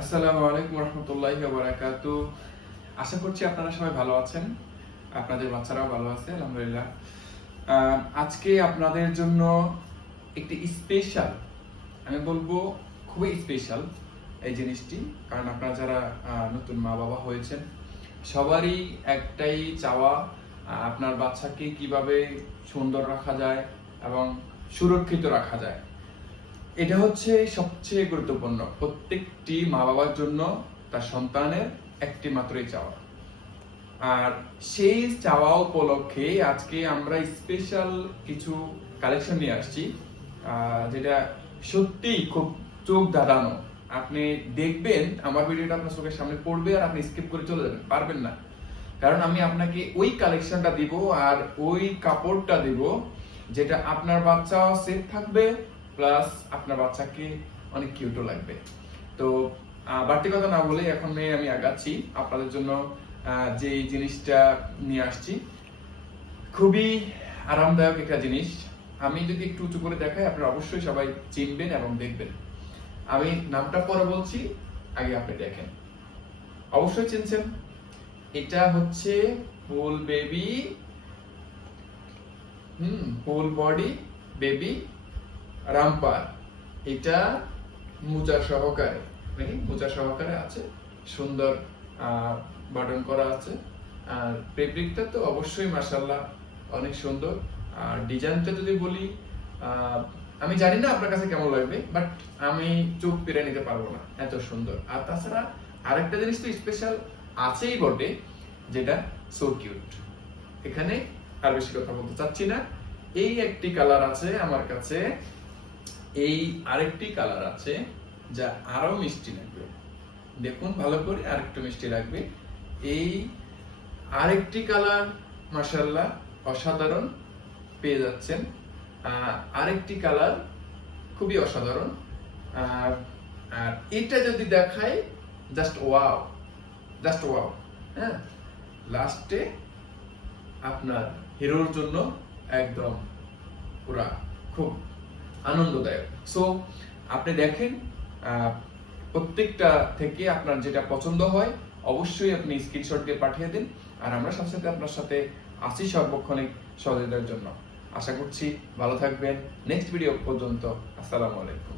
আসসালামু আলাইকুম রহমতুল্লাহি ওয়া বারাকাতুহু। আশা করছি আপনারা সবাই ভালো আছেন, আপনাদের বাচ্চারাও ভালো আছে আলহামদুলিল্লাহ। আজকে আপনাদের জন্য একটি স্পেশাল, আমি বলবো খুবই স্পেশাল এই জিনিসটি, কারণ আপনারা যারা নতুন মা বাবা হয়েছেন সবারই একটাই চাওয়া, আপনার বাচ্চাকে কিভাবে সুন্দর রাখা যায় এবং সুরক্ষিত রাখা যায়। এটা হচ্ছে সবচেয়ে গুরুত্বপূর্ণ, প্রত্যেকটি মা বাবার জন্য তার সন্তানের একটি মাত্রই চাওয়া। আর সেই চাওয়া উপলক্ষে আজকে আমরা স্পেশাল কিছু কালেকশন নিয়ে আসছি, যেটা সত্যিই খুব চোখ ধাঁধানো। আপনি দেখবেন আমার ভিডিওটা আপনার চোখের সামনে পড়বে আর আপনি স্কিপ করে চলে যাবেন, পারবেন না। কারণ আমি আপনাকে ওই কালেকশনটা দিব আর ওই কাপড়টা দিব যেটা আপনার বাচ্চা সেফ থাকবে, প্লাস আপনার বাচ্চাকে অনেক কিউটও লাগবে। তো বাড়তি কথা না বলে এখন আমি আগাচ্ছি আপনাদের জন্য। যে জিনিসটা নিয়ে আসছি খুবই আরামদায়ক একটা জিনিস। আমি যদি একটু উঁচু করে দেখাই আপনারা অবশ্যই সবাই চিনবেন এবং দেখবেন। আমি নামটা পরে বলছি, আগে আপনি দেখেন, অবশ্যই চিনছেন। এটা হচ্ছে full baby, full body baby romper. এটা মোজা সহকারে, নাকি মোজা সহকারে আছে, সুন্দর বাটন করা আছে। আর ফেব্রিকটা তো অবশ্যই মাশাআল্লাহ অনেক সুন্দর। আর ডিজাইনটা যদি বলি, আমি জানি না আপনার কাছে কেমন লাগবে, বাট আমি চোখ পেরে নিতে পারবো না, এত সুন্দর। আর তাছাড়া আরেকটা জিনিস তো স্পেশাল আছেই বটে, যেটা সো কিউট। এখানে আর বেশি কথা বলতে চাচ্ছি না। এই একটি কালার আছে আমার কাছে, এই আরেকটি কালার আছে যা আরো মিষ্টি লাগবে। দেখুন ভালো করে, আরেকটু মিষ্টি লাগবে। এই আরেকটি কালার মাশাআল্লাহ অসাধারণ পেয়ে যাচ্ছেন। আরেকটি কালার খুবই অসাধারণ। আর এটা যদি দেখাই, জাস্ট ওয়াও, জাস্ট ওয়াও। হ্যাঁ, লাস্টে আপনার হিরোর জন্য একদম পুরা খুব আনন্দদায়ক। সো আপনি দেখেন, প্রত্যেকটা থেকে আপনার যেটা পছন্দ হয় অবশ্যই আপনি স্ক্রিনশট দিয়ে পাঠিয়ে দিন। আর আমরা সাথে সাথে আপনার সাথে আছি সর্বক্ষণিক সহযোগিতার জন্য। আশা করছি ভালো থাকবেন। নেক্সট ভিডিও পর্যন্ত আসসালামু আলাইকুম।